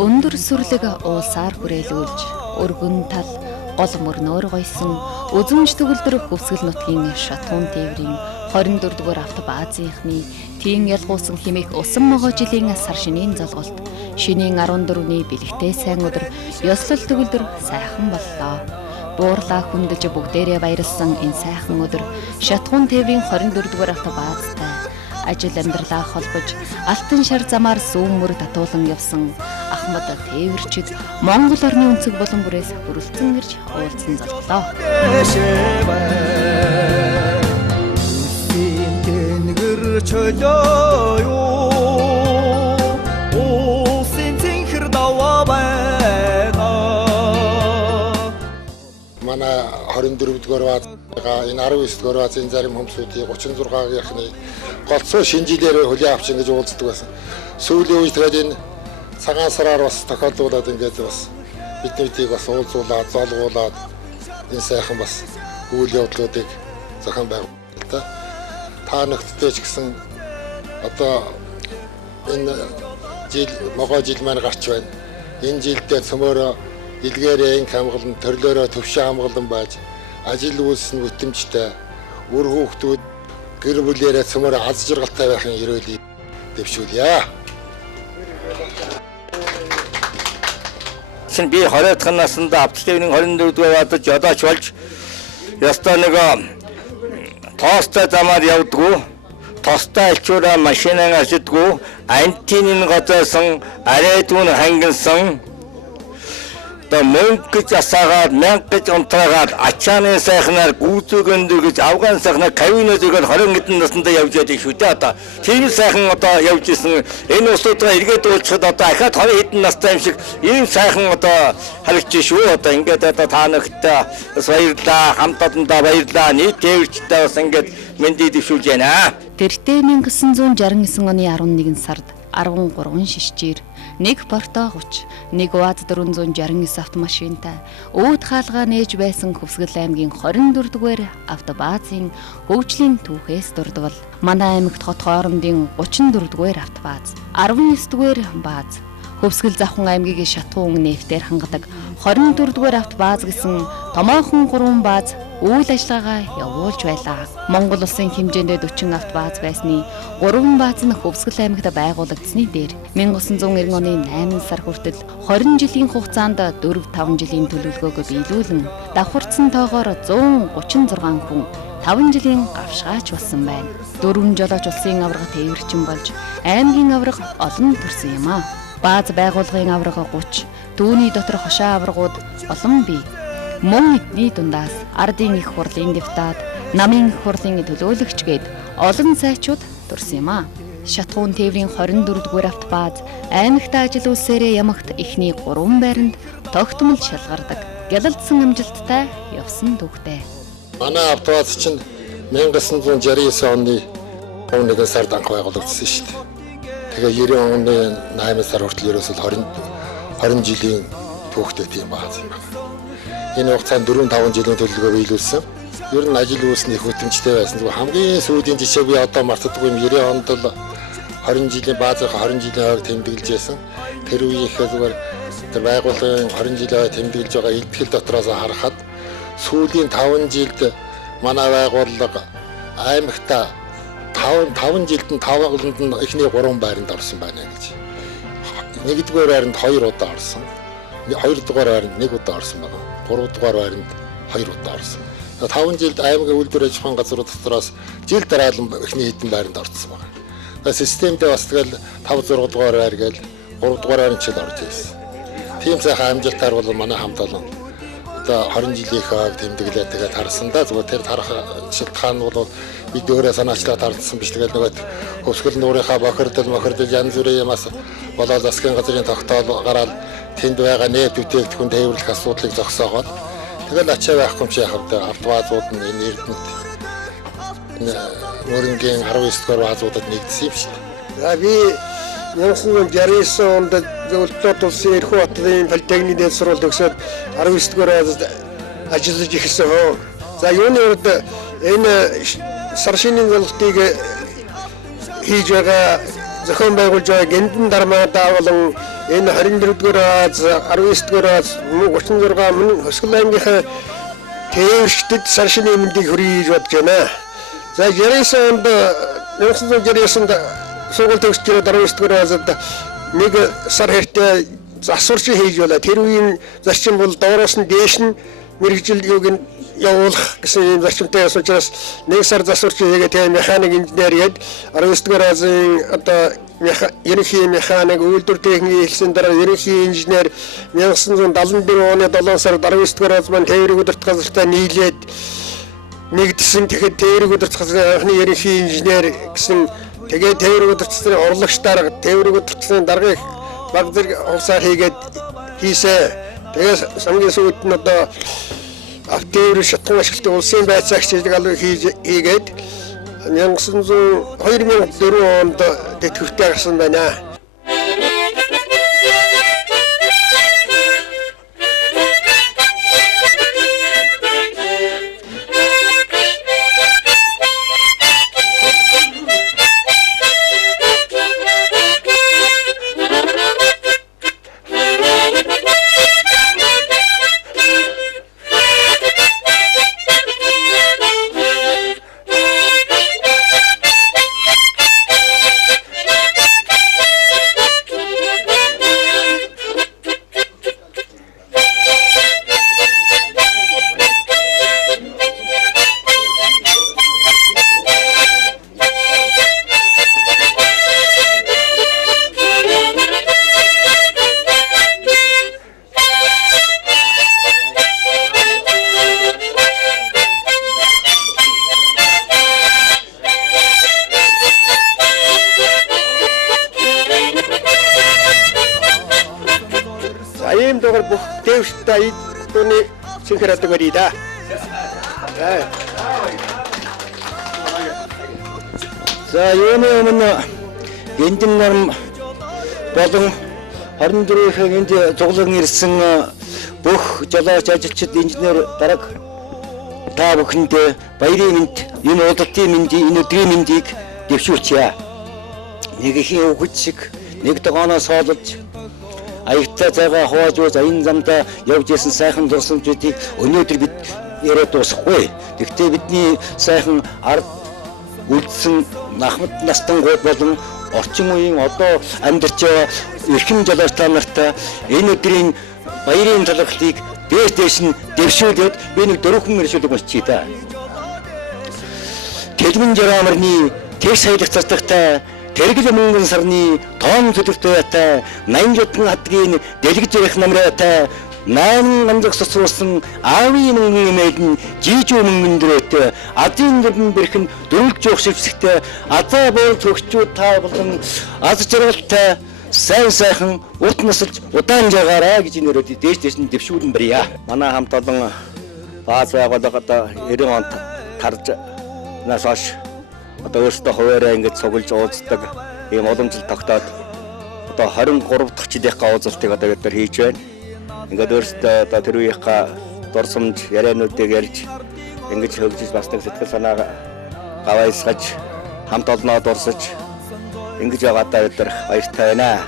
Өндөр сүрлэг уулсаар хүрээлүүлж, өргөн тал, гол мөрнөөр гойсон, үзмж төгөлдөр хөвсгөл нутгийн шатуун тээврийн 24-р автобаазынхны тийм ялгуусан хэмээх усан могоо жилийн сар шинийн золголт, шинийн 14-ний бэлэгтэй сайн өдөр, ёслол төгөлдөр сайхан боллоо. Буурлаа хүндэлж бүгдээрээ баярлсан энэ сайхан өдөр, шатуун тээврийн 24-р автобаазтай ажил амьдралаа холбож, алтан шар замаар сүүмөр татуулан явсан Ахмад тээвэрчид Монгол орны өнцөг болон бүрээс бүрэлдсэн ирж уулзсан золглоо. Манай 24-р баазгаа энэ 19-р баазын зарим хүмүүсийн 36-ны голцоо шинэ жилээр хүлээн авчин гэж уулздаг байсан. Сүүлийн үед тэгээд энэ цагаан сараар бас тохиолдуулаад ингээд бас биднийг бас уулзуулаад, золгуулаад энэ сайхан бас үйл явдлуудыг зохион байгуулдаг. Та нөхдөдөө ч гэсэн одоо энэ жил могоо жил маань гарч байна. Энэ жилдээ цөмөөрөө илгээрээ инх хамгаалан төрлөөрөө төвшин хамгаалан байж ажил үйлс нь бүтэмжтэй үр хүүхдүүд гэр бүлээрээ цөмөөрөө аз жаргалтай байхын ерөөлийг дэвшүүлье. Би 20-р наснда автотеврийн 24-р баазд жолооч болж ёстой нэг тоостой замаар явдгүү, тостой альчуураа машинаа ашигдгүү, антинын готойсон, арайдуун хангилсан мөнгө гэж асаагаад, мянга гэж унтраагаад, ачааны сайхнаар гүйцээгэндэг гэж Афган сайхнаар кавинодыгээр 20 хэдэн наснда явж байдаг шүү дээ одоо. Тийм сайхан одоо явж исэн энэ усуудаа эргээд уулзахад одоо ахаад 20 хэдэн настай юм шиг ийм сайхан одоо харагдаж шүү. Одоо ингээд одоо та нөхдөд бас баярлаа, хамт олондоо баярлаа, нийт тээвэрчтэй бас ингээд мэндийг дэвшүүлж байна. Тэртээ 1969 оны 11 сард 13 шишжээр, 1 порто 30, 1 УАЗ 469 автомашинтай өөд хаалгаа нээж байсан Хөвсгөл аймгийн 24-р автобаазын хөгжлийн түүхээс дурдвал манай аймагт хот хоорондын 34-р автобааз, 19-р бааз, Хөвсгөл Завхан аймгийн шатуун нефтээр хангадаг 24-р автобааз гэсэн томоохон 3 бааз үйл ажиллагаагаа явуулж байлаа. Монгол улсын хэмжээнд 40 автобааз байсны 3 бааз нь Хөвсгөл аймагт байгуулагдсны дээр 1990 оны 8 сар хүртэл 20 жилийн хугацаанд 4-5 жилийн төлөвлөгөөг биелүүлэн давхарцсан тоогоор 136 хүн 5 жилийн гавшгаач болсон байна. 4 жолооч улсын аварга тээвэрчин болж аймгийн аварга олон төрсөн юм а. Бааз байгууллагын аварга 30, түүний дотор хошоо аваргууд олон бий. Мөн эдний дундаас ардын их хурлын депутат, намын их хурлын төлөөлөгч гээд олон сайчууд төрсөн юм а. Шатуун тээврийн 24-р автобааз аймагт ажил үйлсээрээ ямагт эхний 3 байранд тогтмол шалгардаг. Гялалдсан амжилттай явсан түүхтэй. Манай автобааз чинь 1969 оны 11 сард анх байгуулагдсан шүү дээ. Тэгээ 90 оны 8 сар хүртэл ерөөсөл 20 жилийн түүхтэй тийм бааз юм байна. Энэ хугацаанд 4-5 жилийн төлөвлөгөө биелүүлсэн. Ер нь ажил үйлсний их бүтэмжтэй байсан. Хамгийн сүүлийн жишээ би одоо мартдаггүй юм. 90 онд л 20 жилийн баазынхаа 20 жилийн хойг тэмдэглэж байсан. Тэр үеийнхээ зүгээр тэр байгууллагын 20 жилийн хойг тэмдэглэж байгаа илтгэл дотроос харахад сүүлийн 5 жилд манай байгууллага аймагта 5 жилд нь 5 жилд нь эхний 3 байранд орсон байна гэж. 1-р байранд 2 удаа орсон. 2-р байранд 1 удаа орсон байна. 3-р байранд 2 удаа орсон. 5 жилд аймгийн үйлдвэр аж ахуйн газрууд дотроос жил дараалан эхний хэдэн байранд орсон байна. Системдээ бас тэгэл 5-6-р байр гээл 3-р байранд ч л орж ирсэн. Тийм сайхан амжилтаар бол манай хамт олон одоо 20 жилийн хойг тэмдэглээд тэгээд харсан да. Зүгээр тэр тарах шилтгаан бол бид өөрөө санаачлаад хардсан биш. Тэгээд нөгөө Хөвсгөл нуурынхаа бохирдол янз бүрийн юмас болоод засгийн газрын тогтоол гараад тэнд байгаа нийт бүтээгдэхүүн тээвэрлэх асуудлыг зогсоогоод тэгэл ачаа байхгүй юм шиг хавдаг автобаазууд нь энэ эрдэнэт мөрөнгийн 19-р баазуудад нэгдсэн юм шүү дээ. Би 1969 онд зөвлөлтөд улсын эрх хотын политехникийн сургуульд төгсөөд 19-р баазад ажиллаж эхэлсэн хөө. За юуны урд энэ сар шинийн золголтыг хийж байгаа зохион байгуулж байгаа Гэнтэн дармаадаа болон энэ 24-р ааз 19-р ааз 36 мөн Хөсгөл аймгийнхаа тээвэрчдэд сар шинэ мэндийг хүргэж бодож байна. За 99 онд 1999 онд сургууль төгсөж ирээд 19-р аазад нэг сар хэртэ засварч хийж байлаа. Тэр үеийн зарчим бол доороос нь дээш нь мэрэгжил юуг нь явуулах гэсэн юм зарчимтай байсан учраас нэг сар засварч хийгээд тэгээ механик инженер гээд 19-р аазын одоо ерөнхий механик үйлдвэр техникийн хэлсэн дараа ерөнхий инженер 1974 оны 7 сард 19-р ааз маань тээврийг удирдах газартаа нийлээд нэгдсэн. Тэгэхээр тээврийг удирдах газрын анхны ерөнхий инженер гэсэн тэгээ тээврийг удирдахын урлагч дарга тээврийг удирдахын даргыг баг зэрэг хувьсаа хийгээд хийсэ. Тэгээ хамгийн сүүлд нь одоо автотээврийн шатхан ашигладаг улсын байцаагч албан хийгээд 2004 онд тэтгэвртэй гарсан байна. Бүх тээвртэй түүний синхродог барида. За юуны өмнө эндэн норм болон 24-ийн энд цуглан ирсэн бүх жолооч ажилчид инженер дарга та бүхэнд баярын мэнд энэ удалтын мэндийг энэ өдрийн мэндийг дэвшүүлчихье. Нэг ихийн үгж шиг нэг догооноос хоолж аягтаа цагаа хувааж энэ замдаа явж исэн сайхан дурсамжуудыг өнөөдөр бид яриад дуусахгүй. Гэхдээ бидний сайхан ард үлдсэн нахмад настангууд болон орчин үеийн одоо амьдарч байгаа эрхэм жолооч та нартай энэ өдрийн баярын талархлыг дээш дээш нь дэвшүүлээд би нэг дөрвөн мэршүүлэг уншчихъя да. Тэлмэн жарамарны тэгш саялах цацагтай тэргэл мөнгөн сарны тоон төлөвтэй 80 жидгэн хадгийн дэлгэж ярих намраатай 8 намдаг сосруулсан аавын мөнгөн эмээн жижиг мөнгөн дөрөөтэй азийн гэрн бэрхэн дөрвөлж явах шивсэгтэй азаа бол төгчүүд та болон аз жаргалтай сайн сайхан урт насалж удаан жагаараа гэж нэрээд дээш нь дэвшүүлэн барья. Манай хамт олон бааз байгууллагад 90 онд тарж нас хойш одоо өөрсдөө хуваараа ингэж цуглаж уулздаг ийм уламжлал тогтоод одоо 23 дахь жилийнхаа уулзалтыг одоо бид нар хийж байна. Ингээд өөрсдөө одоо тэр үеийнхаа дурсамж яриануудыг ярьж ингэж хөгжиж бас нэг сэтгэл санаа гавайсгаж хамт олноо дурсаж ингэж яваадаа бид нар баяртай байна.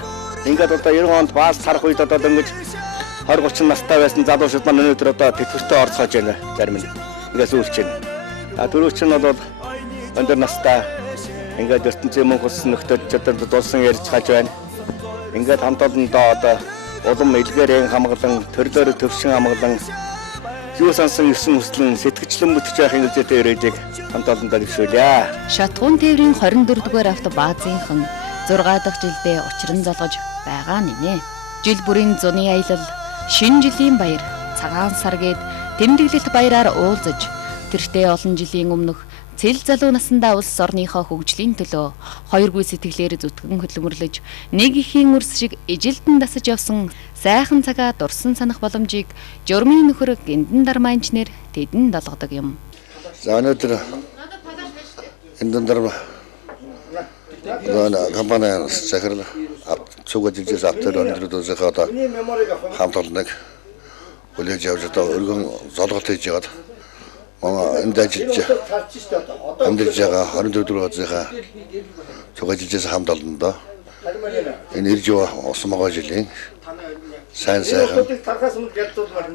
Ингээд одоо 90 онд баас сарах үед одоо ингэж 20-30 настай байсан залуучууд маань өнөөдөр одоо тэтгэвртээ орцгож байна зарим нь. Ингээд сүүлч байна. Түрүүч нь бол өндөр настай ингээд ертөнцийн мөнх болсон нөхдөд чадвар дулсан ярьж хаж байна. Ингээд хамт олондоо одоо улам илгээрэн хамгаалан төрлөөр төвшин хамгаалан юу сансан 9 хүслэн сэтгэгчлэн бүтгэж яахын үзэтэй өрөөжийг хамт олондоо дэвшүүлье. Шатгуун тээврийн 24-р автобаазынхан 6 дахь жилдээ учран залгаж байгаа нэмэ. Жил бүрийн зуны аялал, шинэ жилийн баяр, цагаан сар гээд тэмдэглэлт баяраар уулзаж тэртээ олон жилийн өмнөх цэл залуу насндаа улс орныхоо хөгжлийн төлөө хоёргүй сэтгэлээр зүтгэн хөдөлмөрлөж нэг ихийн үрс шиг ижилдэн дасаж явсан сайхан цагаа дурсан санах боломжийг журмын нөхөр Гиндэн Дарма инженер тэдэнд олгодог юм. За өнөөдөр Гиндэн Дарма компани захирал цуг ажиллаж автор өнөөдрөөсөө одоо хамт олног хүлээж явж одоо өргөн золголт хийж яваад энд ажиллаж амьдарч байгаа 24 гаазынхаа цуг ажиллаж хамт олондоо энэ ирж осмогоо жилийн сайн сайхан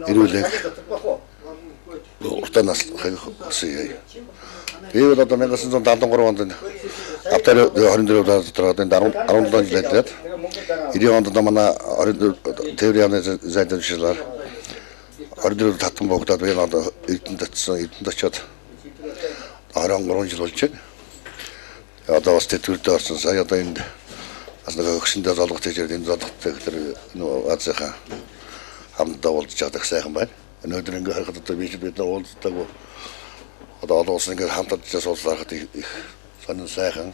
ирүүлэх уртаа наслахыг хүсье. Би бол одоо 1973 онд Аптал 24 дотор энэ 17 жил ажиллаад 90 онд манай тээврийн яамны зайдамшлаар 24 татан богдоод би одоо Эрдэнэт очиод 23 жил болж байна. Одоо бас тэтгэвртэй орсон. Сая одоо энд бас нэг өгсөндөө золгот хийж энэ золготтой гэхээр нөө Азийнхаа хамтдаа уулзж чадах сайхан байна. Өнөөдөр ингээ харахад одоо бид уулздаг одоо олон улсын ингээ хамт ажиллаж суулгахад их сонин сайхан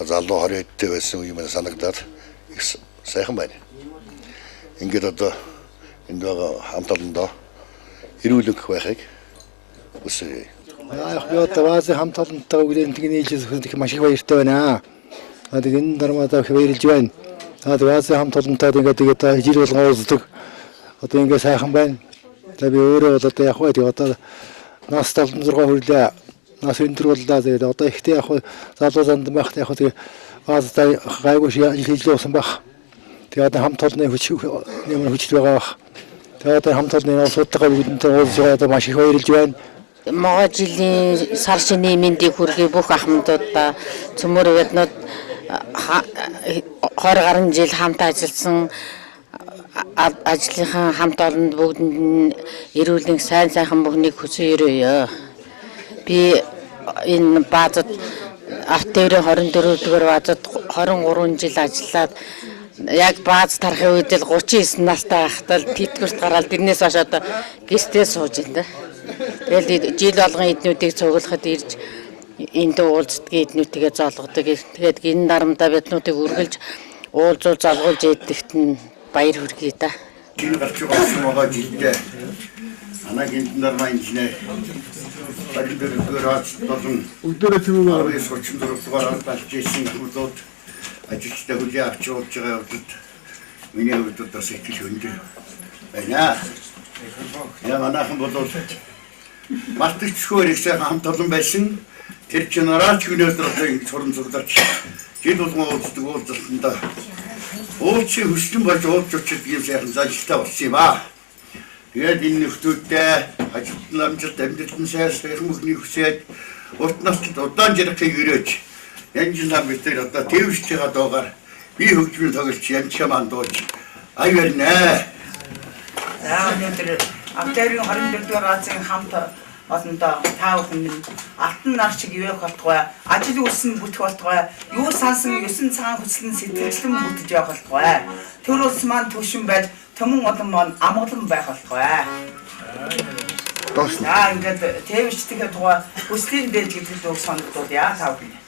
залуу 20 эдтэй байсан юм санагдаад их сайхан байна. Ингээд одоо энд байгаа хамт олондоо ирүүлэх байхыг хүсье. Би одоо Азийн хамт олонтой үгээр нэгнийжээс их маш их баяртай байна. Одоо энэ дармаадаа их баярлж байна. Одоо Азийн хамт олонтой ингээд жир болгон уулздаг. Одоо ингээд сайхан байна. За би өөрөө бол одоо яг хөө одоо нас 76 хүрлээ. Нас өндөр боллоо. Тэгээд одоо ихтэй яг залуу занд байхад яг тэгээд Азтай гайгүй хийж луусан байх. Тэгээд хамт олонны хүч байгаа байх. Тэгээд хамт олонны асуудалтай бүгдэнтэй уулзж байгаа маш их баярлж байна. Могоо жилийн сар шинийн мэндийг хүргэе бүх ахмадуудаа цөмөр веднууд 20 гаруй жил хамт ажилласан ажлынхан хамт олонд бүгдэнд нь эрүүлэн сайн сайхан бүхнийг хүсэн өрөөё. Би энэ баазад автоөрийн 24 дугаар баазад 23 жил ажиллаад яг бааз тарахын үед л 39 настай байхдаа тэтгэврт гараад тэрнээс хойш одоо гистээ сууж байна. Тэгэл жил болгон эднүүдийг цуглахад ирж энд уулздгийн эднүүдтэйгээ зоолгодог. Тэгээд энэ дарамтаа биднүүдийг үргэлж уулзуул залгуулж идэгт нь баяр хүргэе та. Энэ гарч байгаа байгаа жилдээ анагийн нармаа инженер өдөрөө чимээ 34 дугаар болж ирсэн хүмүүс ажилчтай хүлээ авч явж байгаа явдад миний хувьд бас их өндөр байна. Я манайхан бол мартчихгүй их хамт олон байсан. Тэр генералч өнөөдөр одоо ингэ суран зурлаач жил болгон уулздаг уулзалтанда уулзсан хүслэн болж уулзч ийм сайхан залтай болсон юм аа. Тэгээд энэ нөхдүүдтэй ажилтны амжилт амьдралын сайхан бүхний хүсээд урт наснд удаан жаргахыг өрөөж янжин нам битэр одоо тэвшж байгаа дуугаар би хөгжмийн тоглолч янчаа мандууж аюулнаа. За өнөөдөр Автоорийн 24 дугаар Азийн хамт олондоо та бүхэн алтан нар шиг ивэх болтугай, ажил үйлсэн бүтэх болтугай, юу сансан 9 цагаан хүслэн сэтгэлэн бүтэж явах болтугай. Тэр улс маань түвшин байж төмөн олон маань амгалан байх болтугай. За ингээд тээвэрчдийн тухай хүслийн дээд гэдэг үг санагдуулъя та бүхэн.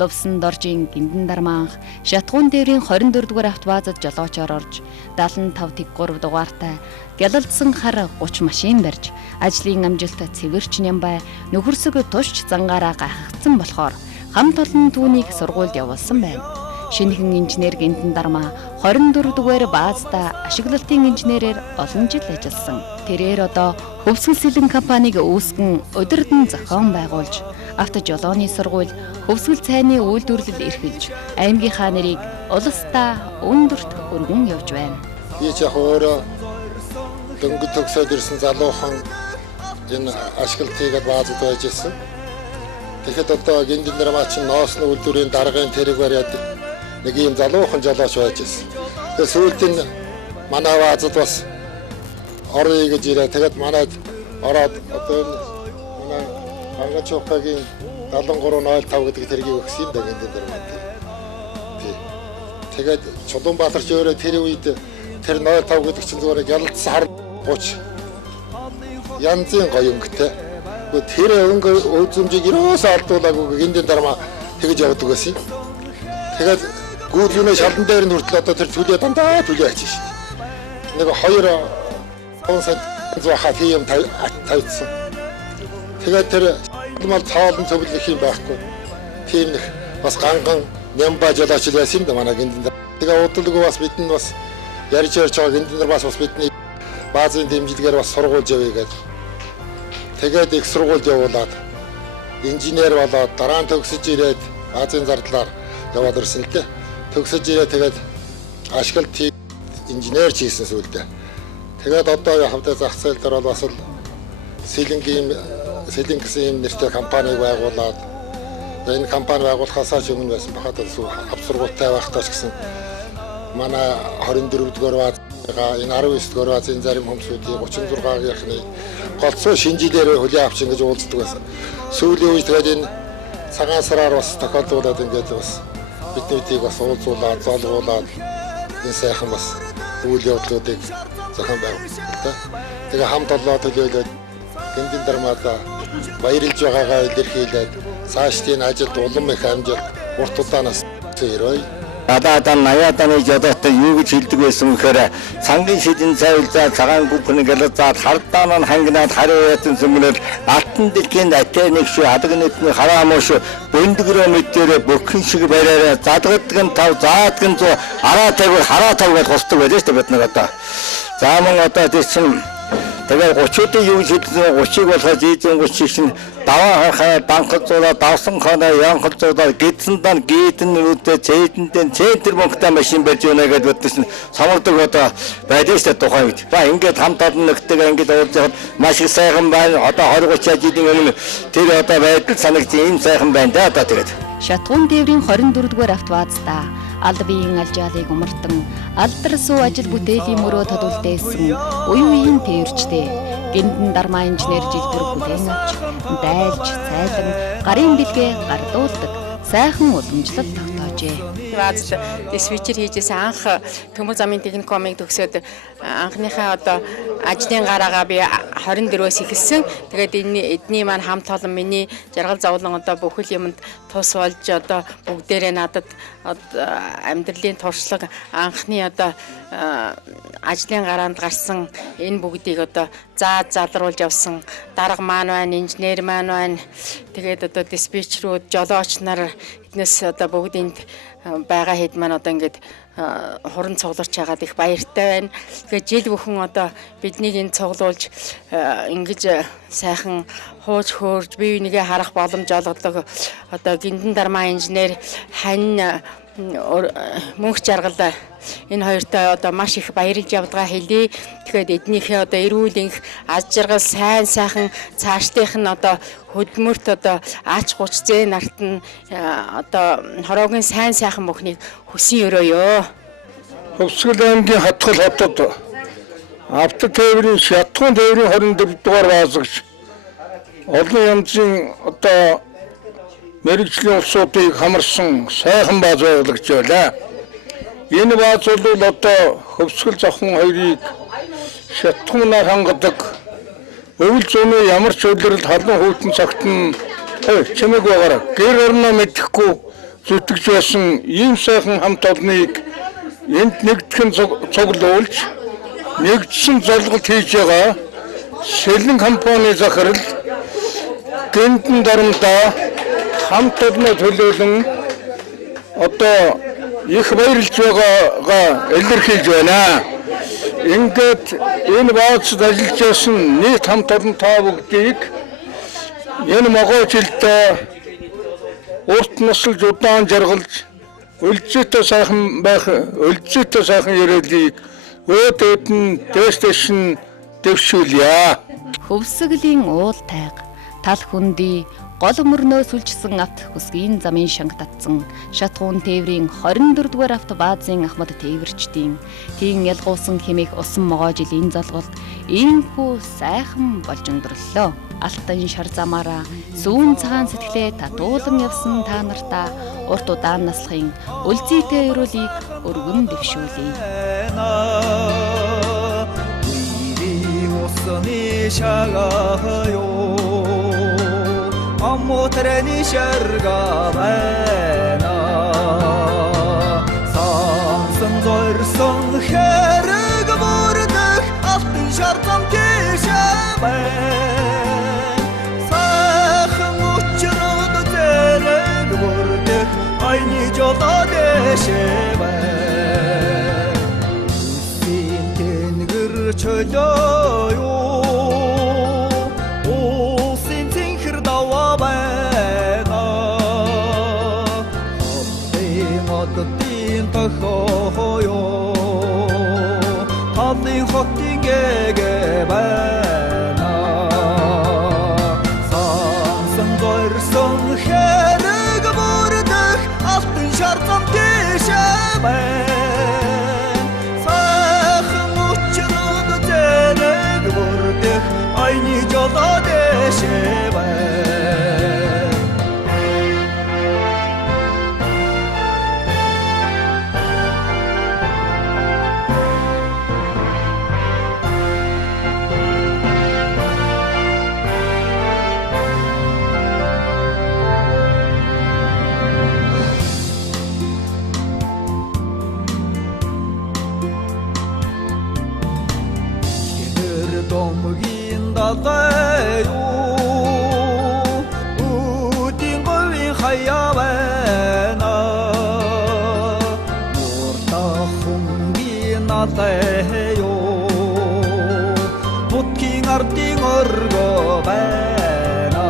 Лувсан доржийн Гиндэн дармаанх Шатгуун тээврийн 24 дугаар автобазад жолоочоор орж 75-3 дугаартай гялалдсан хар 30 машин барьж ажлын амжилт цэвэрч Нямбай нөхөрсөг тушч зангаараа гайхагдсан болохоор хамт олон түүнийг сургуульд явуулсан байна. Шинэхэн инженер Гиндэн дармаа 24 дугаар баазда ашиглалтын инженерээр олон жил ажилласан. Тэрээр одоо Хөвсгөл сэлэн компаниг үүсгэн удирдан зохион байгуулж автожолооны сургууль Хөвсгөл цайны үйлдвэрлэл эрхэлж аймгийнхаа нэрийг улсдаа өндөрт өргөн явж байна. Би ч яг өөрөө дөнгөж төгсөөд ирсэн залуухан энэ ашиглалтыг баазад байж ирсэн. Тэгэхэд одоо Гиндэн дармаа чинь ноосны үйлдвэрийн даргын тэрэг бариад нэг юм залуухан жолооч байж ирсэн. Тэгээд сүүлд нь манай баазад бас оръё гэж ирээ. Тэгээд манайд ороод одоо манай Ангачуукагийн 7305 гэдэг тэргийг өгсөн юм да Гиндэн дармаа. Тэгээд Чулуунбаатарч өөрөө тэр үед тэр 05 гэдэг чинь зүгээр гялалдсан хар 30 янзын гоё өнгөтэй. Тэр өнгө үзэмжийг ерөөсөө алдуулаагүй Гиндэн дармаа тэгж явдаг байсан. Тэгээд гүйцэнэ шалан дээр нь хүртэл одоо тэр төлөө дандаа төлөө ачиж шин. Нэг 2 сая зуухаа тийм тавьчихсан. Тэгээд тэр мал цаалан цөвлөх юм байхгүй. Тийм нэг бас ганган Нямбай жолооч байсан юм да манай Гиндэн. Тэгээ удалгүй бас бид нь бас ярьж байгаа Гиндэн дармаас бас бидний баазын дэмжлэгээр бас сургууль явъя гэж. Тэгээд их сургуульд явуулаад инженер болоод дараа нь төгсөж ирээд баазын зардлаар яваад ирсэн л дээ. Төгсөж ирээд тэгээд ашиглалтыг инженер хийсэн сүүлдээ. Тэгээд одоо хавтаа зах зээл дээр бол бас л Сэлэн гэсэн юм нэртэй компаниг байгуулад энэ компани байгуулахаас өмнө байсан бахад авсургуултай байхдаа ч гэсэн манай 24 дугаар баазгаа энэ 19 дугаар баазын зарим хүмүүсүүдийн 36-ийнхны голцоо шинжилээр хүлээн авч ингэж уулздаг байсан. Сүүлийн үед тэгээд энэ цагаан сараар бас тохиолдуулаад ингэж бас биднийг бас уулзуулаад золгуулаад энэ сайхан бас үйл явдлуудыг зохион байгуулдаг. Тэгээ хамт олоо төлөөлөд Гиндэн дармаадаа баярлж байгаагаа илэрхийлээд цаашдын ажилд улам их амжилт урт удаанаас төрөй. Адаадан 80-аад оны жолоотой юу гэж хэлдэг байсан гэхээр цангийн шидэн цайвлзаа цагаан гүпний гэлзаад хардаанаа хангинаад хариу ятын сүмнэл алтан дэлхийн атэнэг шүү адаг нийтний хараа муу шүү бөндгөрөө мэдээрээ бөхөн шиг бариараа задгаддаг нь 5 заадаг нь 100 араа тавь хараа тавь гэж хосдог байлаа шүү бид нар одоо. За мөн одоо тийч тэгээд 30-уудын юу гэж хэлсэн 30-ыг болохоо зээжэн 30-ыг чинь даваа хаа банкд зураа давсан хоноо янхал зураа гидсэндээ гидэн нүдэ цээдэндээ центр банктай машин барьж өгнө гэдэг бодсон чинь самардаг одоо байдаг шүү тухайн үед. Ба ингээд хамт олон нэгтэйгээ ингээд уулз яхад маш их сайхан байна. Одоо 20-30 жилийн өмнө тэр одоо байдал санагд ийм сайхан байна да одоо тэгээд. Шатгуун тээврийн 24 дугаар автобаздаа аль биеийн алжаалыг умартан алдар суу ажил бүтээлийн мөрөө тодулдээсэн уян үеийн тээвэрчтэй Гиндэн дармаа инженер жилтэр бүлээн авч дайлж цайлан гарын бэлгээ гардуулдаг сайхан уламжлалт тогтоожээ. Бааз диспетчер хийжсэн анх Төмөр замын техникумыг төгсөөд анхныхаа одоо ажлын гараагаа би 24-өөс эхэлсэн. Тэгээд эдний маань хамт олон миний жаргал зовлон одоо бүхэл юмд тус болж одоо бүгдээрээ надад амьдралын туршлага анхны одоо ажлын гараанд гарсан энэ бүгдийг одоо залруулж явсан дарга маань байна, инженер маань байна. Тэгээд одоо диспетчерүүд, жолооч нар эднээс одоо бүгдийг байгаа хэд маань одоо ингээд хуран цугларч хагаад их баяртай байна. Тэгэхээр жил бүхэн одоо биднийг энэ цуглуулж ингэж сайхан хууж хөөрж бие бинийгээ харах боломж олгодог одоо Гиндан Дармаа инженер Хань мөнх жаргал энэ хоёртой одоо маш их баярлж явдгаа хэлье. Тэгэхээр эднийхээ одоо эрүүл энх аз жаргал сайн сайхан цаашдынх нь одоо хөдөлмөрт одоо аач гуч зээ нарт нь одоо хороогийн сайн сайхан бүхнийг хүсэн өрөөё. Хөвсгөл аймгийн Хатгал хотод автор тээврийн Шатгуун тээврийн 24 дугаар баазагч олон янзын одоо мэрэгжлийн улсуудыг хамарсан сайхан бааз байгуулагч байлаа. Энэ бааз бол одоо Хөвсгөл зохон хоёрыг Шатгуунаар хангадаг өвөл зүүнээ ямар ч үйлрэл халуун хүйтэн цагт нь чимэг байгаараа гэр орноо мэдэхгүй зүтгэж байсан ийм сайхан хамт олныг энд нэгдхэн цуглуулж нэгдсэн зорилгот хийж байгаа Сэлэн компани захирал Гиндан Дармаа хамт олноо төлөөлөн одоо их баярлж байгаагаа илэрхийлж байна. Ингээд энэ баазд ажиллаж байсан нийт хамт олон та бүгдийг энэ могоо жилдээ урт насалж удаан жаргалж өлзөөтэй сайхан байх өлзөөтэй сайхан ярэлийг өөдөөд нь дэвштэйш нь дэвшүүлье. Хөвсгөлийн уул тайг тал хүндий гол мөрнөө сүлжсэн авт хүсгийн замын шанг татсан Шатгуун тээврийн 24 дугаар автобаазын Ахмад тээвэрчдийн тийм ялгуусан хэмээх усан могоо жилийн залгалт иймхүү сайхан болж өндөрлөө. Алтан шар замаараа сүүн цагаан сэтгэлээ татуулан явсан та нартаа урт удаан наслахын үлзийтэй өрөөлийг өргөн дэвшүүлье. Аммотрэни шаргавэна сансан зорсон хэрэг бүрдэх алтан шаргам тийшэвэн сайхан учрод зэрэг бүрдэх айны жолоо дэшэвэн үсийн тэнгэр чөлөө хойо талын хотын гэгэбэна сансан зорсон хэрэг бүрдэх алтан шаргам тийшэвэн сайхан учрод зэрэг бүрдэх айны жолоо дэшэвэн домгийн далайю үдийн говийн хаявэна мурта хунгийн алайю будгийн ардын орго байна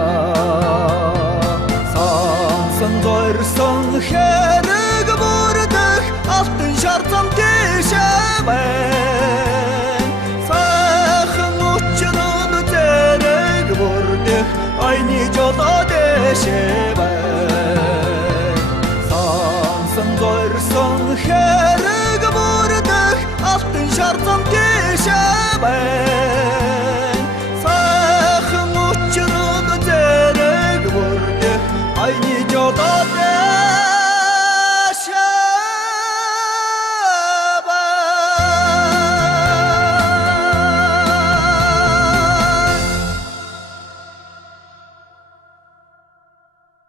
сансан зорсон хэрэг бүрдэх алтан шаргам тийшэвэн айны жолоо дэшэвэн сансан зорсон хэрэг бүрдэх алтан шаргам